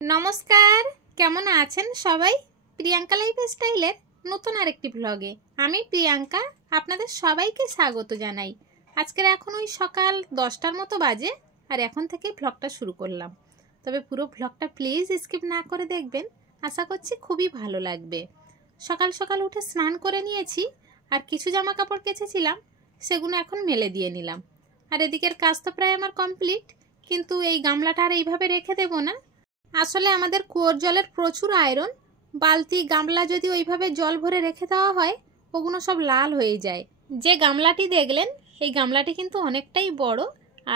নমস্কার, কেমন আছেন সবাই? প্রিয়াঙ্কা লাইফস্টাইলের নতুন আরেকটি ব্লগে আমি প্রিয়াঙ্কা আপনাদের সবাইকে স্বাগত জানাই। আজকের এখন ওই সকাল 10টার মতো বাজে, আর এখন থেকে ব্লগটা শুরু করলাম। তবে পুরো ব্লগটা প্লিজ স্কিপ না করে দেখবেন, আশা করছি খুবই ভালো লাগবে। সকাল সকাল উঠে স্নান করে নিয়েছি, আর কিছু জামা কাপড় কেচেছিলাম সেগুলো এখন মেলে দিয়ে নিলাম। আর এদিকের কাজ তো প্রায় আমার কমপ্লিট, কিন্তু এই গামলাটা আর এইভাবে রেখে দেবো না। আসলে আমাদের কুয়োর জলের প্রচুর আয়রন। বালতি গামলা যদি ওইভাবে জল ভরে রেখে দেওয়া হয়, ওগুলো সব লাল হয়ে যায়। যে গামলাটি দেখলেন, এই গামলাটি কিন্তু অনেকটাই বড়,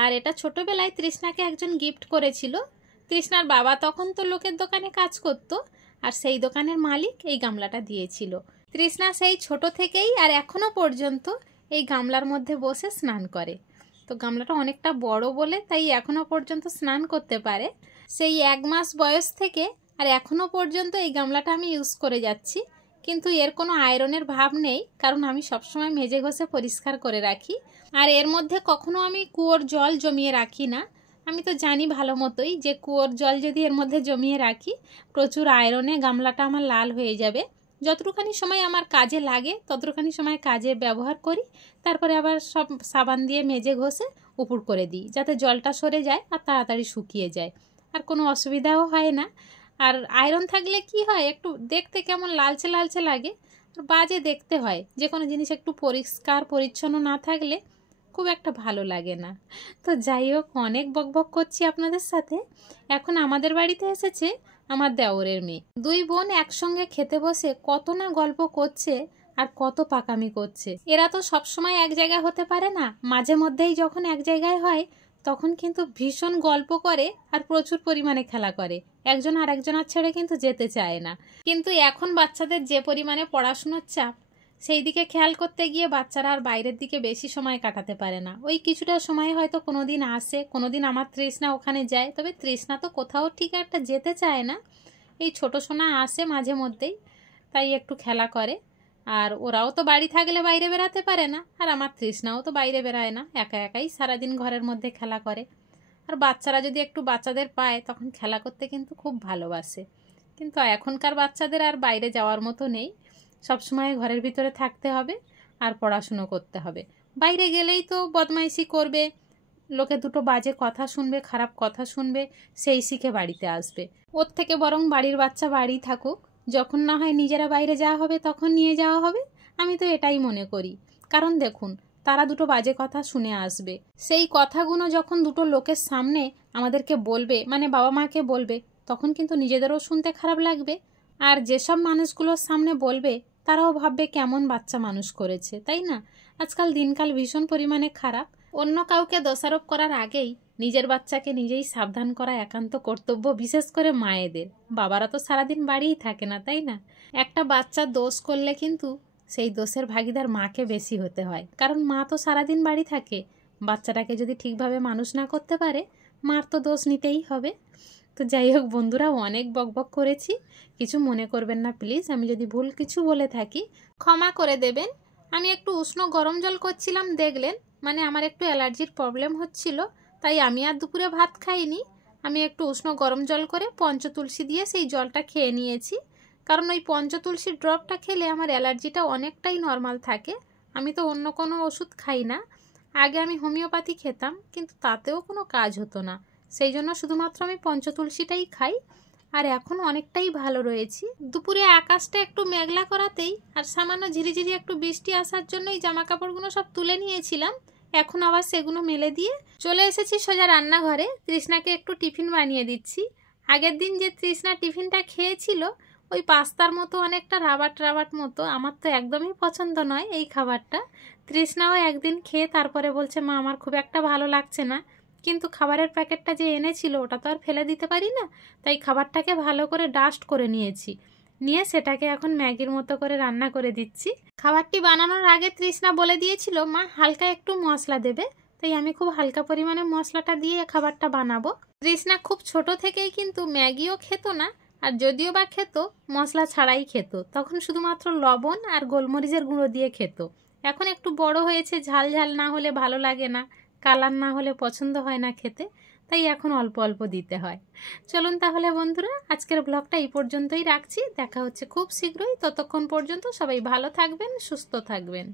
আর এটা ছোটবেলায় তৃষ্ণাকে একজন গিফট করেছিল। তৃষ্ণার বাবা তখন তো লোকের দোকানে কাজ করত, আর সেই দোকানের মালিক এই গামলাটা দিয়েছিল। তৃষ্ণা সেই ছোট থেকেই আর এখনো পর্যন্ত এই গামলার মধ্যে বসে স্নান করে। তো গামলাটা অনেকটা বড় বলে তাই এখনো পর্যন্ত স্নান করতে পারে। সেই 1 মাস বয়স থেকে আর এখনো পর্যন্ত এই গামলাটা আমি ইউজ করে যাচ্ছি, কিন্তু এর কোনো আয়রনের ভাব নেই, কারণ আমি সবসময় মেজে ঘষে পরিষ্কার করে রাখি। আর এর মধ্যে কখনো আমি কুয়োর জল জমিয়ে রাখি না। আমি তো জানি ভালো মতোই যে কুয়োর জল যদি এর মধ্যে জমিয়ে রাখি, প্রচুর আয়রনে গামলাটা আমার লাল হয়ে যাবে। যতটুখানি সময় আমার কাজে লাগে ততটুখানি সময় কাজে ব্যবহার করি, তারপরে আবার সব সাবান দিয়ে মেজে ঘষে উপর করে দিই, যাতে জলটা সরে যায় আর তাড়াতাড়ি শুকিয়ে যায়, আর কোনো অসুবিধাও হয় না। আর আয়রন থাকলে কি হয়, একটু দেখতে কেমন লালচে লালচে লাগে, আর বাজে দেখতে হয়। যে কোনো জিনিস একটু পরিষ্কার পরিচ্ছন্ন না থাকলে খুব একটা ভালো লাগে না। তো যাই হোক, অনেক বকবক করছি আপনাদের সাথে। এখন আমাদের বাড়িতে এসেছে আমার দেওরের মেয়ে। 2 বোন একসঙ্গে খেতে বসে কত না গল্প করছে আর কত পাকামি করছে। এরা তো সবসময় এক জায়গায় হতে পারে না, মাঝে মধ্যেই যখন এক জায়গায় হয় তখন কিন্তু ভীষণ গল্প করে আর প্রচুর পরিমাণে খেলা করে। একজন আর একজনের ছেড়ে কিন্তু যেতে চায় না। কিন্তু এখন বাচ্চাদের যে পরিমাণে পড়াশুনোর চাপ, সেই দিকে খেয়াল করতে গিয়ে বাচ্চারা আর বাইরের দিকে বেশি সময় কাটাতে পারে না। ওই কিছুটা সময় হয়তো কোনোদিন আসে, কোনোদিন আমার তৃষ্ণা ওখানে যায়, তবে তৃষ্ণা তো কোথাও ঠিক একটা যেতে চায় না। এই ছোট সোনা আসে মাঝে মধ্যেই, তাই একটু খেলা করে। আর ওরাও তো বাড়ি থাকলে বাইরে বেরাতে পারে না, আর আমার তৃষ্ণাও তো বাইরে বেরায় না, একা একাই সারাদিন ঘরের মধ্যে খেলা করে। আর বাচ্চারা যদি একটু বাচ্চাদের পায় তখন খেলা করতে কিন্তু খুব ভালোবাসে। কিন্তু এখনকার বাচ্চাদের আর বাইরে যাওয়ার মতো নেই, সবসময় ঘরের ভিতরে থাকতে হবে আর পড়াশুনো করতে হবে। বাইরে গেলেই তো বদমাইশি করবে, লোকে দুটো বাজে কথা শুনবে, খারাপ কথা শুনবে, সেই শিখে বাড়িতে আসবে। ওর থেকে বরং বাড়ির বাচ্চা বাড়ি থাকুক, যখন না হয় নিজেরা বাইরে যাওয়া হবে তখন নিয়ে যাওয়া হবে। আমি তো এটাই মনে করি, কারণ দেখুন, তারা দুটো বাজে কথা শুনে আসবে, সেই কথাগুলো যখন দুটো লোকের সামনে আমাদেরকে বলবে, মানে বাবা মাকে বলবে, তখন কিন্তু নিজেদেরও শুনতে খারাপ লাগবে। আর যেসব মানুষগুলোর সামনে বলবে তারাও ভাববে কেমন বাচ্চা মানুষ করেছে, তাই না? আজকাল দিনকাল ভীষণ পরিমাণে খারাপ। অন্য কাউকে দোষারোপ করার আগেই নিজের বাচ্চাকে নিজেই সাবধান করা একান্ত কর্তব্য, বিশেষ করে মায়েদের। বাবারা তো সারাদিন বাড়িই থাকে না, তাই না? একটা বাচ্চা দোষ করলে কিন্তু সেই দোষের ভাগিদার মাকে বেশি হতে হয়, কারণ মা তো সারাদিন বাড়ি থাকে। বাচ্চাটাকে যদি ঠিকভাবে মানুষ না করতে পারে, মার তো দোষ নিতেই হবে। তো যাই হোক বন্ধুরা, অনেক বকবক করেছি, কিছু মনে করবেন না প্লিজ। আমি যদি ভুল কিছু বলে থাকি ক্ষমা করে দেবেন। আমি একটু উষ্ণ গরম জল করছিলাম দেখলেন, মানে আমার একটু অ্যালার্জির প্রবলেম হচ্ছিল, তাই আমি আর দুপুরে ভাত খাইনি। আমি একটু উষ্ণ গরম জল করে পঞ্চতুলসী দিয়ে সেই জলটা খেয়ে নিয়েছি, কারণ ওই পঞ্চতুলসীর ড্রপটা খেলে আমার অ্যালার্জিটা অনেকটাই নর্মাল থাকে। আমি তো অন্য কোনো ওষুধ খাই না। আগে আমি হোমিওপ্যাথি খেতাম, কিন্তু তাতেও কোনো কাজ হতো না, সেই জন্য শুধুমাত্র আমি পঞ্চতুলসীটাই খাই, আর এখন অনেকটাই ভালো রয়েছি। দুপুরে আকাশটা একটু মেঘলা করাতেই আর সামান্য ঝিরিঝিরি একটু বৃষ্টি আসার জন্যই জামা কাপড়গুলো সব তুলে নিয়েছিলাম। এখন আবার সেগুলো মেলে দিয়ে চলে এসেছি সোজা রান্নাঘরে। তৃষ্ণাকে একটু টিফিন বানিয়ে দিচ্ছি। আগের দিন যে তৃষ্ণা টিফিনটা খেয়েছিল, ওই পাস্তার মতো অনেকটা রাবাট রাবাট মতো, আমার তো একদমই পছন্দ নয় এই খাবারটা। তৃষ্ণাও একদিন খেয়ে তারপরে বলছে, মা আমার খুব একটা ভালো লাগছে না, কিন্তু খাবারের প্যাকেটটা যে এনেছিল ওটা তো আর ফেলে দিতে পারি না, তাই খাবারটাকে ভালো করে ডাস্ট করে নিয়েছি, নিয়ে সেটাকে এখন ম্যাগির মতো করে রান্না করে দিচ্ছি। খাবারটি বানানোর আগে তৃষ্ণা বলে দিয়েছিল মা হালকা একটু মশলা দেবে, তাই আমি খুব হালকা পরিমাণে মশলাটা দিয়ে খাবারটা বানাবো। তৃষ্ণা খুব ছোট থেকেই কিন্তু ম্যাগিও খেত না, আর যদিও বা খেত মশলা ছাড়াই খেত, তখন শুধুমাত্র লবণ আর গোলমরিচের গুঁড়ো দিয়ে খেত। এখন একটু বড় হয়েছে, ঝাল ঝাল না হলে ভালো লাগে না, কালার না হলে পছন্দ হয় না খেতে, তাই এখন অল্প অল্প দিতে হয়। চলুন তাহলে বন্ধুরা, আজকের ব্লগটা এই পর্যন্তই রাখছি। দেখা হচ্ছে খুব শীঘ্রই। ততক্ষণ পর্যন্ত সবাই ভালো থাকবেন, সুস্থ থাকবেন।